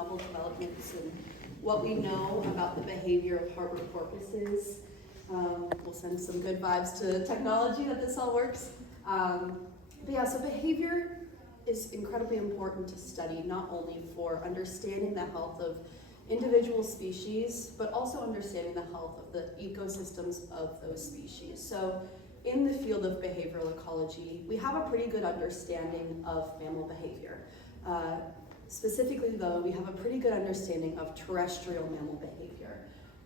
novel developments in what we know about the behavior of harbor porpoises. We'll send some good vibes to technology that this all works. But yeah, so behavior is incredibly important to study, not only for understanding the health of individual species, but also understanding the health of the ecosystems of those species. So in the field of behavioral ecology, we have a pretty good understanding of mammal behavior. Specifically though, we have a pretty good understanding of terrestrial mammal behavior.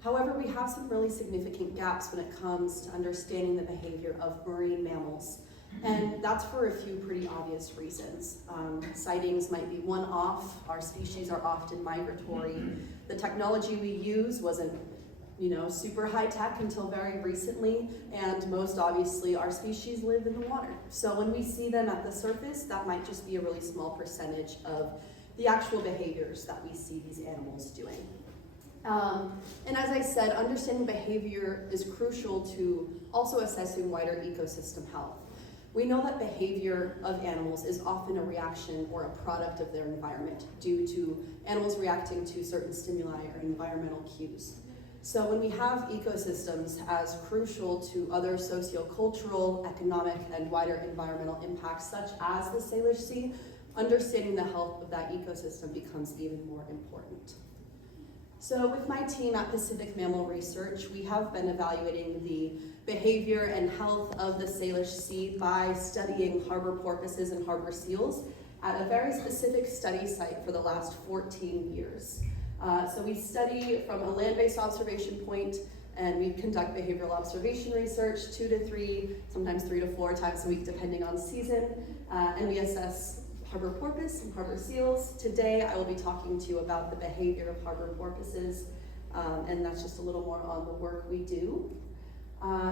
However, we have some really significant gaps when it comes to understanding the behavior of marine mammals. And that's for a few pretty obvious reasons. Sightings might be one-off. Our species are often migratory. The technology we use wasn't, super high-tech until very recently, and most obviously our species live in the water. So when we see them at the surface, that might just be a really small percentage of the actual behaviors that we see these animals doing. And as I said, understanding behavior is crucial to also assessing wider ecosystem health. We know that behavior of animals is often a reaction or a product of their environment due to animals reacting to certain stimuli or environmental cues. So when we have ecosystems as crucial to other sociocultural, economic, and wider environmental impacts such as the Salish Sea, understanding the health of that ecosystem becomes even more important. So with my team at Pacific Mammal Research, we have been evaluating the behavior and health of the Salish Sea by studying harbor porpoises and harbor seals at a very specific study site for the last 14 years. So we study from a land-based observation point, and we conduct behavioral observation research 2 to 3, sometimes 3 to 4 times a week depending on season, and we assess harbor porpoise and harbor seals. Today I will be talking to you about the behavior of harbor porpoises, and that's just a little more on the work we do.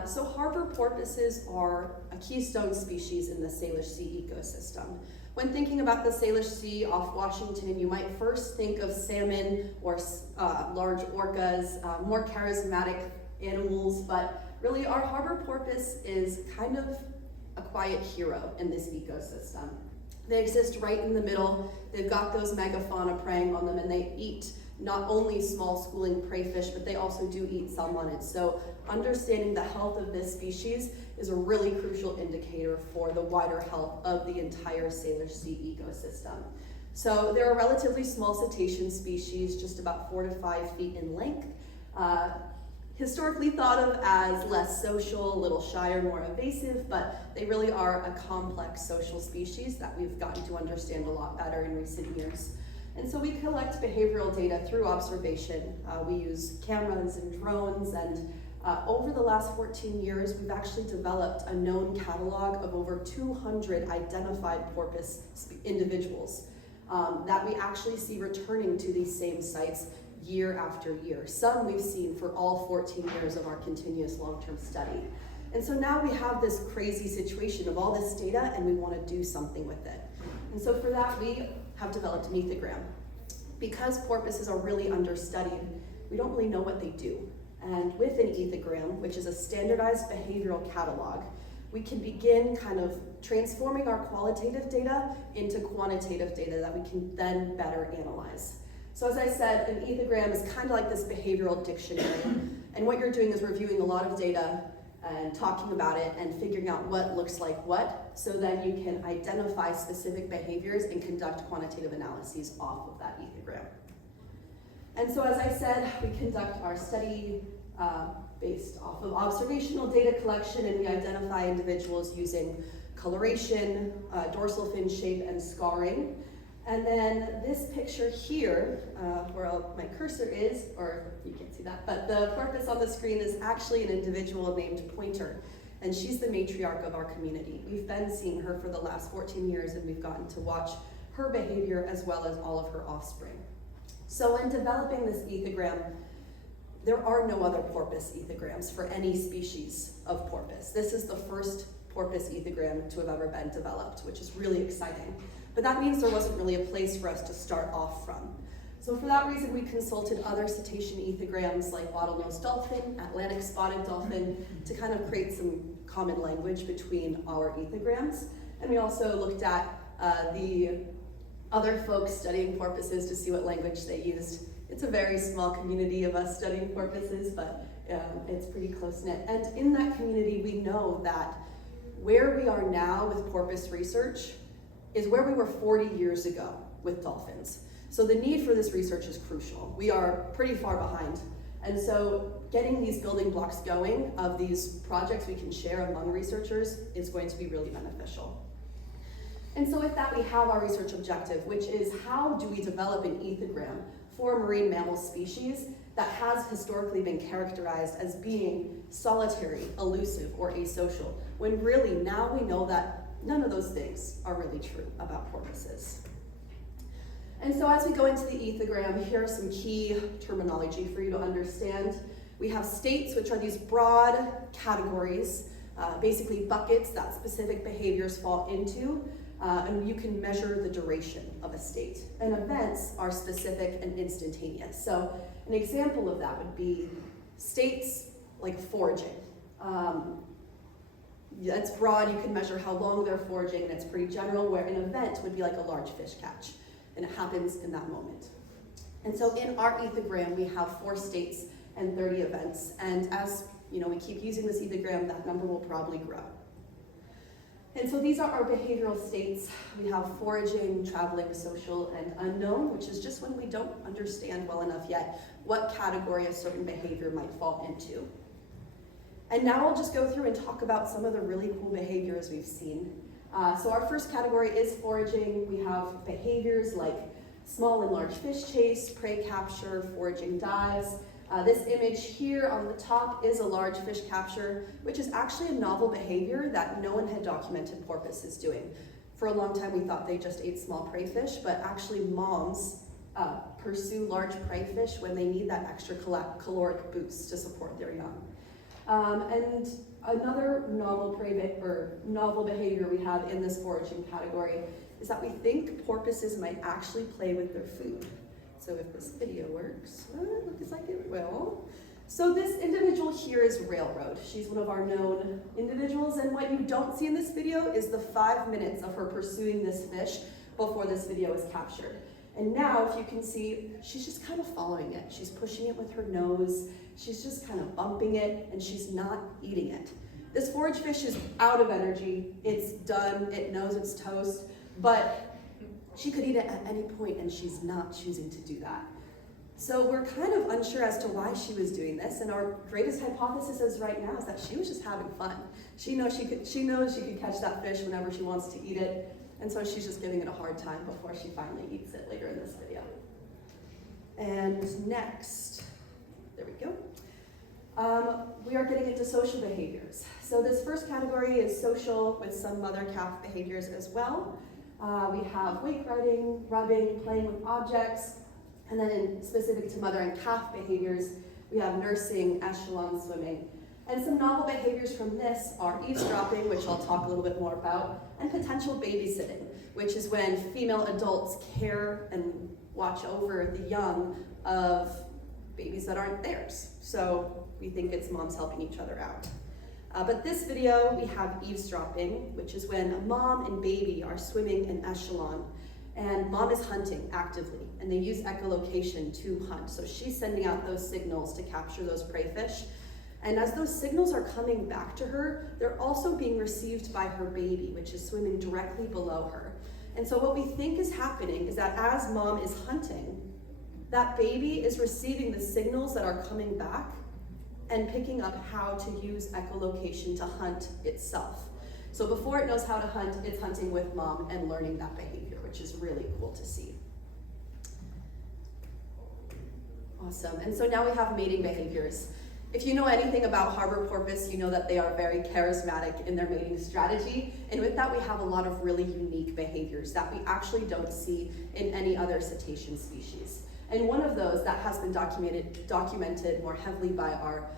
So harbor porpoises are a keystone species in the Salish Sea ecosystem. When thinking about the Salish Sea off Washington, you might first think of salmon or large orcas, more charismatic animals, but really our harbor porpoise is kind of a quiet hero in this ecosystem. They exist right in the middle. They've got those megafauna preying on them, and they eat not only small schooling prey fish, but they also do eat salmonids. So understanding the health of this species is a really crucial indicator for the wider health of the entire Salish Sea ecosystem. So they're a relatively small cetacean species, just about 4 to 5 feet in length. Historically thought of as less social, a little shyer, more evasive, but they really are a complex social species that we've gotten to understand a lot better in recent years. And so we collect behavioral data through observation. We use cameras and drones, and over the last 14 years, we've actually developed a known catalog of over 200 identified porpoise individuals that we actually see returning to these same sites year after year. Some we've seen for all 14 years of our continuous long-term study. And so now we have this crazy situation of all this data, and we want to do something with it. And so for that, we have developed an ethogram. Because porpoises are really understudied, we don't really know what they do. And with an ethogram, which is a standardized behavioral catalog, we can begin kind of transforming our qualitative data into quantitative data that we can then better analyze. So as I said, an ethogram is kind of like this behavioral dictionary. And what you're doing is reviewing a lot of data and talking about it and figuring out what looks like what, so then you can identify specific behaviors and conduct quantitative analyses off of that ethogram. And so as I said, we conduct our study based off of observational data collection, and we identify individuals using coloration, dorsal fin shape, and scarring. And then this picture here, where my cursor is, or you can't see that, but the porpoise on the screen is actually an individual named Pointer, and she's the matriarch of our community. We've been seeing her for the last 14 years, and we've gotten to watch her behavior as well as all of her offspring. So when developing this ethogram, there are no other porpoise ethograms for any species of porpoise. This is the first porpoise ethogram to have ever been developed, which is really exciting. But that means there wasn't really a place for us to start off from. So for that reason, we consulted other cetacean ethograms like bottlenose dolphin, Atlantic spotted dolphin, to kind of create some common language between our ethograms. And we also looked at the other folks studying porpoises to see what language they used. It's a very small community of us studying porpoises, but it's pretty close-knit. And in that community, we know that where we are now with porpoise research is where we were 40 years ago with dolphins. So the need for this research is crucial. We are pretty far behind. And so getting these building blocks going of these projects we can share among researchers is going to be really beneficial. And so with that, we have our research objective, which is how do we develop an ethogram for a marine mammal species that has historically been characterized as being solitary, elusive, or asocial, when really now we know that none of those things are really true about porpoises. And so as we go into the ethogram, here are some key terminology for you to understand. We have states, which are these broad categories, basically buckets that specific behaviors fall into, and you can measure the duration of a state. And events are specific and instantaneous. So an example of that would be states like foraging. That's broad, you can measure how long they're foraging, and it's pretty general, where an event would be like a large fish catch, and it happens in that moment. And so in our ethogram, we have 4 states and 30 events, and as we keep using this ethogram, that number will probably grow. And so these are our behavioral states. We have foraging, traveling, social, and unknown, which is just when we don't understand well enough yet what category a certain behavior might fall into. And now I'll just go through and talk about some of the really cool behaviors we've seen. So our first category is foraging. We have behaviors like small and large fish chase, prey capture, foraging dives. This image here on the top is a large fish capture, which is actually a novel behavior that no one had documented porpoises doing. For a long time we thought they just ate small prey fish, but actually moms pursue large prey fish when they need that extra caloric boost to support their young. And another novel behavior we have in this foraging category is that we think porpoises might actually play with their food. So if this video works, it looks like it will. So this individual here is Railroad. She's one of our known individuals, and what you don't see in this video is the 5 minutes of her pursuing this fish before this video is captured. And now, if you can see, she's just kind of following it. She's pushing it with her nose. She's just kind of bumping it, and she's not eating it. This forage fish is out of energy. It's done. It knows it's toast, but she could eat it at any point, and she's not choosing to do that. So we're kind of unsure as to why she was doing this, and our greatest hypothesis is right now is that she was just having fun. She knows she could catch that fish whenever she wants to eat it, and so she's just giving it a hard time before she finally eats it later in this video. And next, there we go. We are getting into social behaviors. So this first category is social with some mother-calf behaviors as well. We have wake riding, rubbing, playing with objects, and then specific to mother and calf behaviors, we have nursing, echelon swimming. And some novel behaviors from this are eavesdropping, which I'll talk a little bit more about, and potential babysitting, which is when female adults care and watch over the young of babies that aren't theirs. So we think it's moms helping each other out. But this video, we have eavesdropping, which is when a mom and baby are swimming in echelon, and mom is hunting actively, and they use echolocation to hunt. So she's sending out those signals to capture those prey fish. And as those signals are coming back to her, they're also being received by her baby, which is swimming directly below her. And so what we think is happening is that as mom is hunting, that baby is receiving the signals that are coming back and picking up how to use echolocation to hunt itself. So before it knows how to hunt, it's hunting with mom and learning that behavior, which is really cool to see. Awesome, and so now we have mating behaviors. If you know anything about harbor porpoise, you know that they are very charismatic in their mating strategy, and with that we have a lot of really unique behaviors that we actually don't see in any other cetacean species. And one of those that has been documented more heavily by our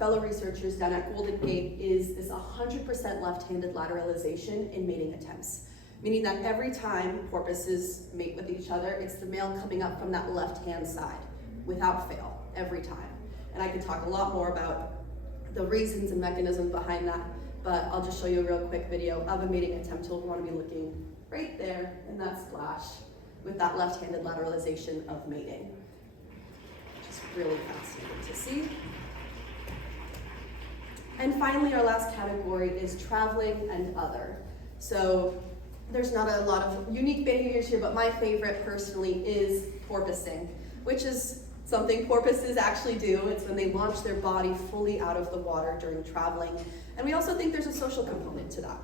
fellow researchers down at Golden Gate is this 100% left-handed lateralization in mating attempts, meaning that every time porpoises mate with each other, it's the male coming up from that left-hand side, without fail, every time. And I could talk a lot more about the reasons and mechanisms behind that, but I'll just show you a real quick video of a mating attempt. You'll want to be looking right there in that splash. with that left-handed lateralization of mating, which is really fascinating to see. And finally, our last category is traveling and other. So there's not a lot of unique behaviors here, but my favorite personally is porpoising, which is something porpoises actually do. It's when they launch their body fully out of the water during traveling. And we also think there's a social component to that.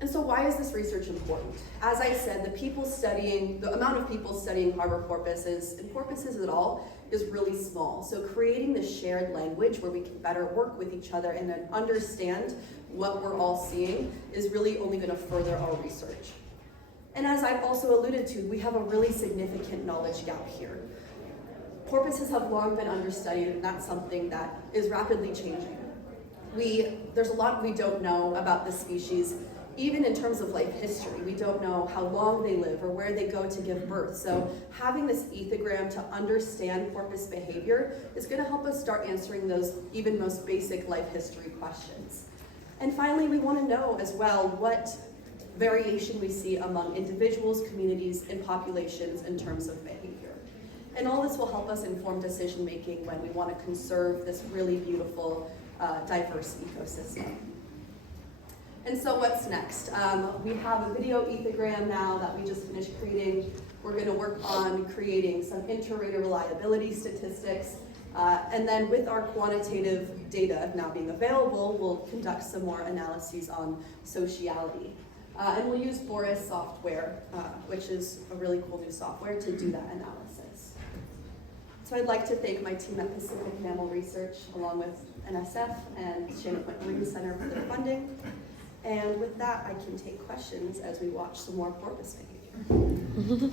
And so why is this research important? As I said, the amount of people studying harbor porpoises, and porpoises at all, is really small. So creating this shared language where we can better work with each other and then understand what we're all seeing is really only going to further our research. And as I've also alluded to, we have a really significant knowledge gap here. Porpoises have long been understudied, and that's something that is rapidly changing. There's a lot we don't know about this species, even in terms of life history. We don't know how long they live or where they go to give birth. So having this ethogram to understand porpoise behavior is going to help us start answering those even most basic life history questions. And finally, we want to know as well what variation we see among individuals, communities, and populations in terms of behavior. And all this will help us inform decision making when we want to conserve this really beautiful, diverse ecosystem. And so what's next? We have a video ethogram now that we just finished creating. We're going to work on creating some inter-rater reliability statistics. And then with our quantitative data now being available, we'll conduct some more analyses on sociality. And we'll use Boris software, which is a really cool new software to do that analysis. So I'd like to thank my team at Pacific Mammal Research, along with NSF and Shannon Point Marine Center for their funding. And with that, I can take questions as we watch some more porpoise behavior.